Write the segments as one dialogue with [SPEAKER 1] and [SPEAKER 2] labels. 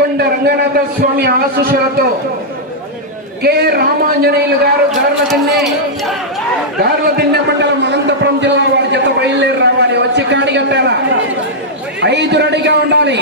[SPEAKER 1] పల్లికొండ రంగనాథ స్వామి ఆశుషులతో కె. రామాంజనేయులు గారు గార్ల దిన్నె గార్ల దిన్నె మండలం అనంతపురం జిల్లా వారి చేత బయలుదేరి రావాలి. వచ్చి కాడిగట్టాల? ఐదు రెడీగా ఉండాలి.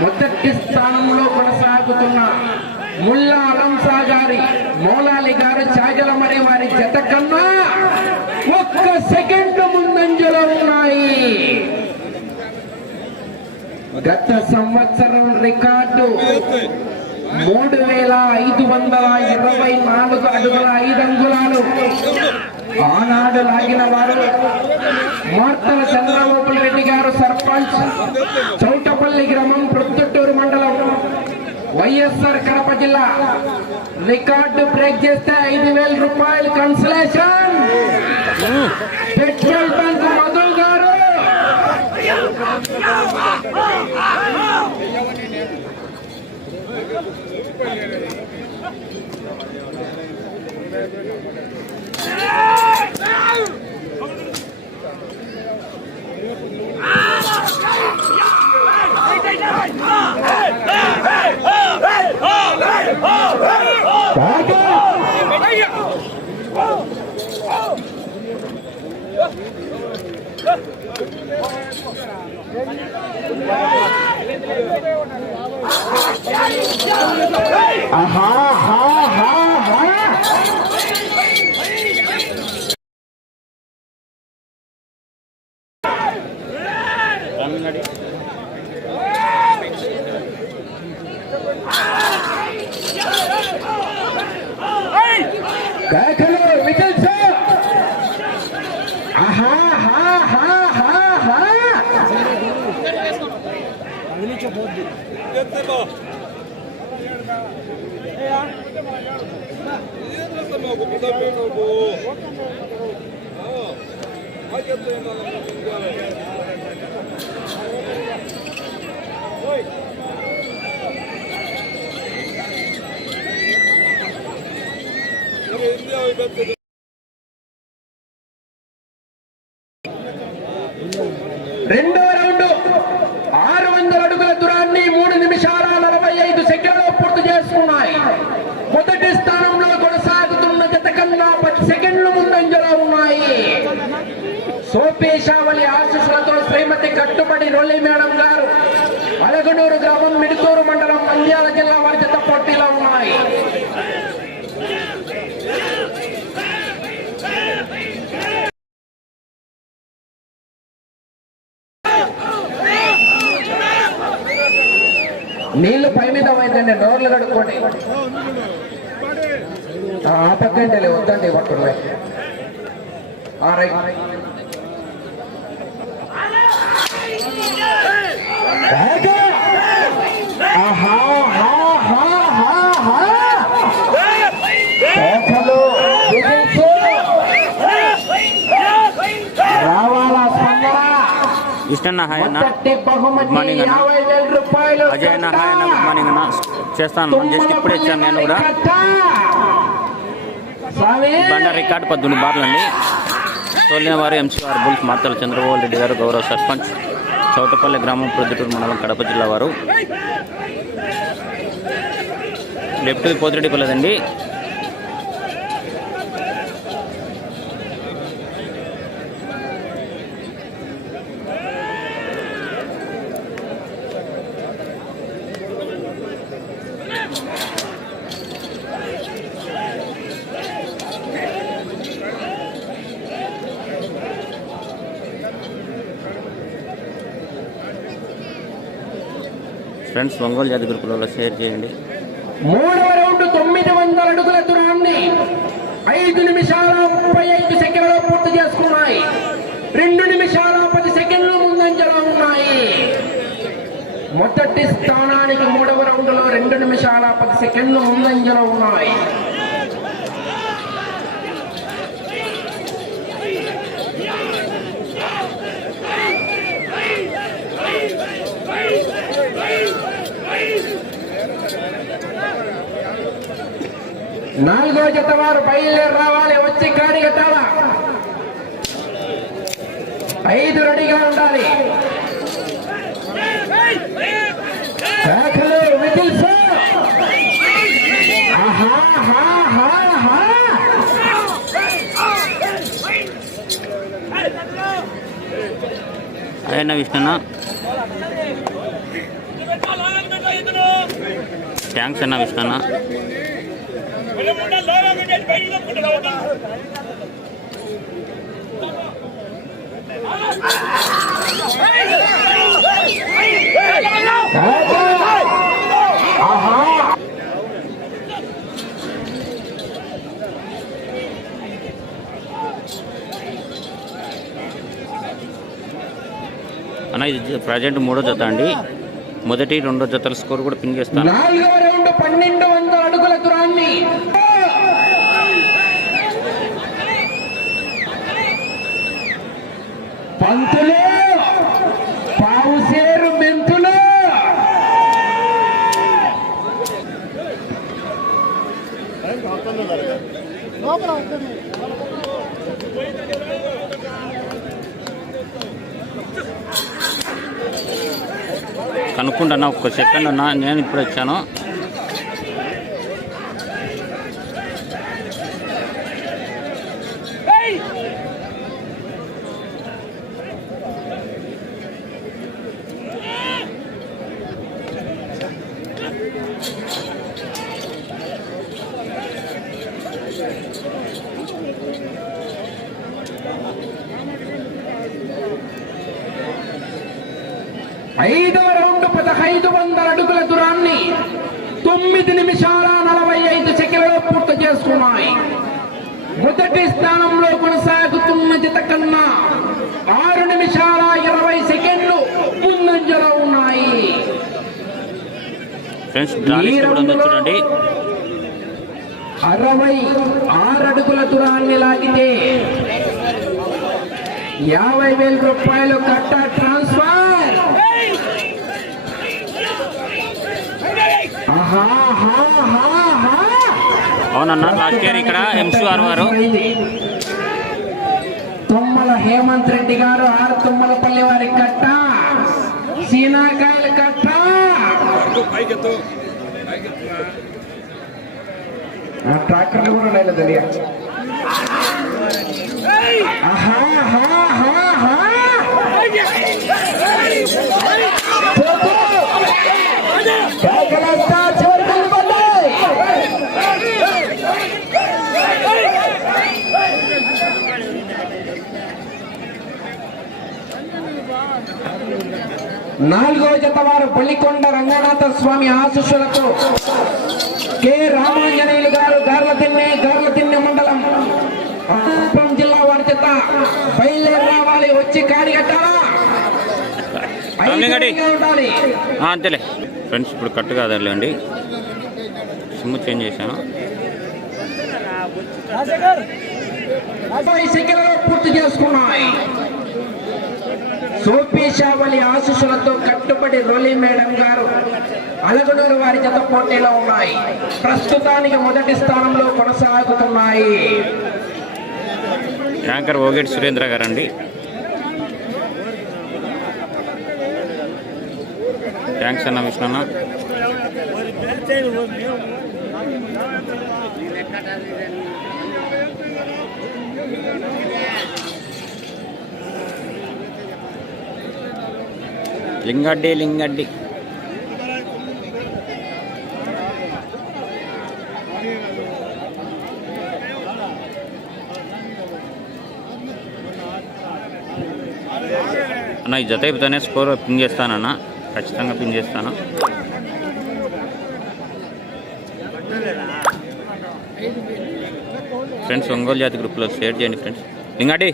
[SPEAKER 1] మొదటి స్థానంలో కొనసాగుతున్న ముల్లా అలంసా గారి మౌలాలి గారు చాగల మరి వారి జత కన్నా ఒక్క సెకండ్ ముందంజలో ఉన్నాయి. గత సంవత్సరం రికార్డు మూడు వేల ఐదు వందల ఇరవై నాలుగు అడుగుల ఐదు అంగుళాలు. ఆనాడు లాగిన వారు మార్తల చంద్రబాబు రెడ్డి గారు సర్పంచ్ చౌటపల్లి గ్రామం ప్రొద్దుటూరు మండలం వైఎస్ఆర్ కడప జిల్లా రికార్డు బ్రేక్ చేస్తే ఐదు వేల రూపాయలు కన్సలేషన్ పెట్రోల్ బంక్ మధు గారు Yeah! హా రెండో రౌండ్ ఆరు మొదటి స్థానంలో కొనసాగుతున్న జత కన్నా పది సెకండ్లు ముందంజలో ఉన్నాయి. సోపేశావళి ఆశీస్సులతో శ్రీమతి కట్టుబడి రొల్లి మేడం గారు అలగనూరు గ్రామం మిడుతూరు మండలం నంద్యాల జిల్లా వారి జత పోటీలో ఉన్నాయి. నీళ్ళు పై మీద అవుతుంది డోర్లు కడుక్కోండి. రావాలా స్పందన?
[SPEAKER 2] ఇష్టన్న హాయ్ అన్న. అజయ్ హాయ్ గుడ్ మార్నింగ్ అన్న. చేస్తాను జస్ట్ ఇప్పుడే ఇచ్చాను నేను కూడా. బండ రికార్డు పద్దెనిమిది బార్లండి. తోలిన వారు ఎంసీఆర్ బుల్స్ మార్తల చంద్రబాబు రెడ్డి గారు గౌరవ సర్పంచ్ చౌటపల్లి గ్రామం ప్రొద్దుటూరు మండలం కడప జిల్లా వారు. లెఫ్ట్ పోతిరెడ్డి ఫ్రెండ్స్ ఒంగోలు జాతి గ్రూపులలో షేర్ చేయండి.
[SPEAKER 1] మూడవ రౌండ్ తొమ్మిది వందల అడుగుల దూరాన్ని ఐదు నిమిషాల ముప్పై ఐదు సెకండ్లు పూర్తి చేసుకున్నాయి. రెండు నిమిషాల పది సెకండ్లు ముందంజలో ఉన్నాయి. మొదటి స్థానానికి మూడవ రౌండ్లో రెండు నిమిషాల పది సెకండ్లు ముందంజలో ఉన్నాయి. నాలుగో జత వారు బయలుదేరి రావాలి వచ్చి కాడి ఐదు రెడీగా ఉండాలి. కేకలు, విజిల్స్.
[SPEAKER 2] అదేనా విష్ణున్న థ్యాంక్స్ అన్న విష్ణున్న అన్న ఇది ప్రజెంట్ మూడో జత అండి. మొదటి రెండో జతల స్కోర్ కూడా పిన్ చేస్తాను.
[SPEAKER 1] పన్నెండు పంతులు పావుసేరు మెంతులు.
[SPEAKER 2] కనుక్కుంటున్నా ఒక్క సెకండ్ అన్నా నేను ఇప్పుడు వచ్చాను.
[SPEAKER 1] ఐదవ రౌండ్ పదహైదు వందల అడుగుల దూరాన్ని తొమ్మిది నిమిషాల నలభై ఐదు సెకండ్లలో పూర్తి చేసుకున్నాయి. మొదటి స్థానంలో కొనసాగుతున్న జత కన్నా ఆరు నిమిషాల ఇరవై సెకండ్లు ముందంజలో ఉన్నాయి.
[SPEAKER 2] చూడండి.
[SPEAKER 1] అరవై ఆరు అడుగుల దూరాన్ని లాగితే యాభై వేల రూపాయలు కట్ట ట్రాన్స్ఫర్ ఆహా, ఆహా, ఆహా, ఆహా.
[SPEAKER 2] అవునన్నా లాస్ట్ ఇయర్ ఇక్కడ ఎంసీఆర్ వారు
[SPEAKER 1] తుమ్మల హేమంత్ రెడ్డి గారు ఆరు తుమ్మలపల్లి వారి కట్ట. సీనాకాయల కట్ట. ట్రాక్టర్లు కూడా లేదు తెలియ ఆహా, ఆహా, ఆహా, ఆహా. పోతూ. కేకలేస్తా చివరికి వెళ్ళిపోతాయి. నాలుగో జత వారు పల్లికొండ రంగనాథ స్వామి ఆశీస్సులతో కె రామాంజనేయులు గారు గార్ల తిన్నె గార్ల తిన్నె మండలం. అనంతపురం జిల్లా వారి జత బయలుదేరి రావాలి వచ్చి కాడి కట్టాలా?
[SPEAKER 2] అంతేలే. ఫ్రెండ్స్ ఇప్పుడు కట్ కాదండి సిమ్ చేంజ్ చేశాను.
[SPEAKER 1] పూర్తి చేసుకున్నాయి. సోపేశావళి ఆశీస్సులతో కట్టుబడి రోలి మేడం గారు అలగడూరు వారి జత పోటీలో ఉన్నాయి. ప్రస్తుతానికి మొదటి స్థానంలో కొనసాగుతున్నాయి.
[SPEAKER 2] యాంకర్ ఓగేటి సురేంద్ర గారండి. థ్యాంక్స్ అన్న విష్ణు అన్న లింగడ్డి లింగడ్డి. అన్న ఈ జత అయిపోతేనే స్కోర్ పింగ్ చేస్తానన్న ఖచ్చితంగా పిన్ చేస్తాను. ఫ్రెండ్స్ ఒంగోలు జాతి గ్రూప్లో షేర్ చేయండి ఫ్రెండ్స్ లింగడి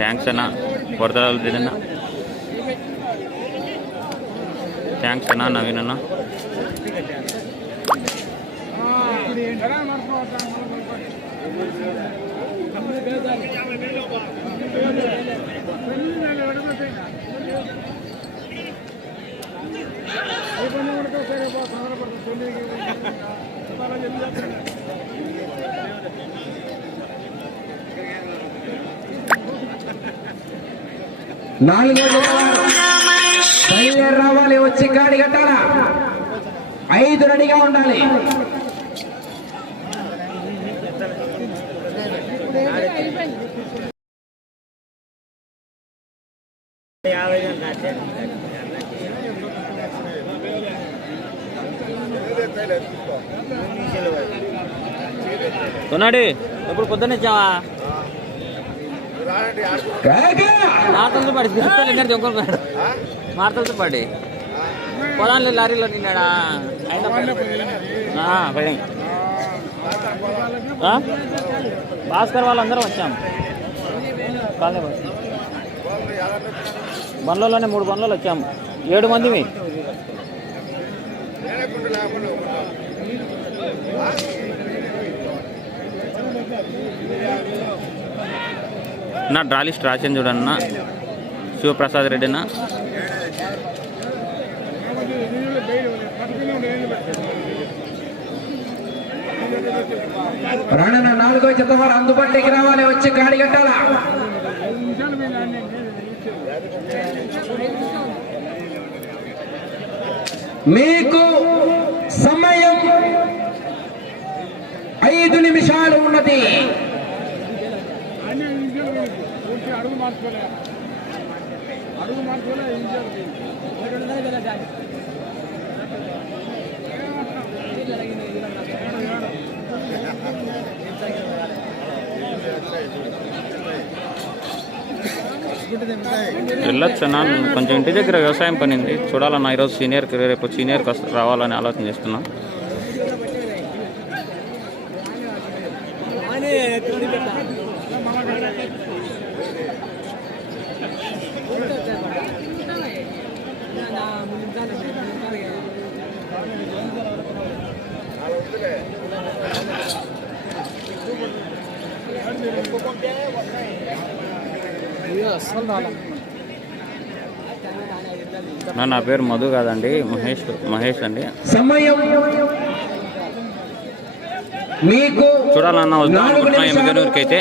[SPEAKER 2] థ్యాంక్స్ అన్న కొరతలు అన్న థ్యాంక్స్ అన్న నవీన్ అన్న
[SPEAKER 1] నాలుగో బయలుదేరి రావాలి వచ్చి గాడి కట్టాలా? ఐదు రెడీగా ఉండాలి.
[SPEAKER 2] కొన్నాడు. ఎప్పుడు పొద్దున్న ఇచ్చావా మాటలతో పాడి తిరుగుతా నిన్నాడు ఇంకొకరు మాటలతో పాడి. పొలాన్ని లారీలో నిన్నాడా? అయినా? భాస్కర్ వాళ్ళందరం వచ్చాం. Colony bus. బండ్లలోనే మూడు బండ్లలో వచ్చాము ఏడు మందిమి. నా డ్రాలిస్ట్ రాసిన చూడన్న శివప్రసాద్ రెడ్డినా. అన్న
[SPEAKER 1] నాలుగో జత వారు అందుబాటులోకి రావాలి వచ్చి గాడి కట్టాలా? మీకు సమయం ఐదు నిమిషాలు ఉన్నది
[SPEAKER 3] అడుగు మార్చుకోలే. అడుగు మార్చుకోలే
[SPEAKER 2] వెళ్ళొచ్చన్నా కొంచెం ఇంటి దగ్గర వ్యవసాయం పనింది చూడాలన్నా ఈరోజు సీనియర్కి రేపు సీనియర్కి రావాలని ఆలోచన చేస్తున్నా. నా నా పేరు మధు కాదండి మహేష్ మహేష్ అండి
[SPEAKER 1] సమయం మీకు
[SPEAKER 2] చూడాలన్నా వద్దాం అనుకుంటున్నా. ఎమ్మిగనూరుకి అయితే!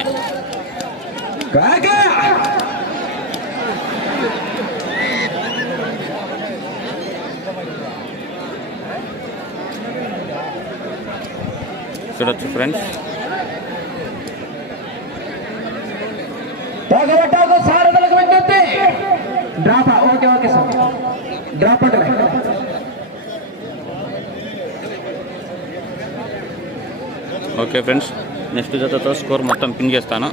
[SPEAKER 2] చూడొచ్చు ఫ్రెండ్స్
[SPEAKER 1] పోగబట్టాకు డ్రాపా okay okay sir. Drop
[SPEAKER 2] okay friends next జతతో score మొత్తం పిన్ చేస్తాను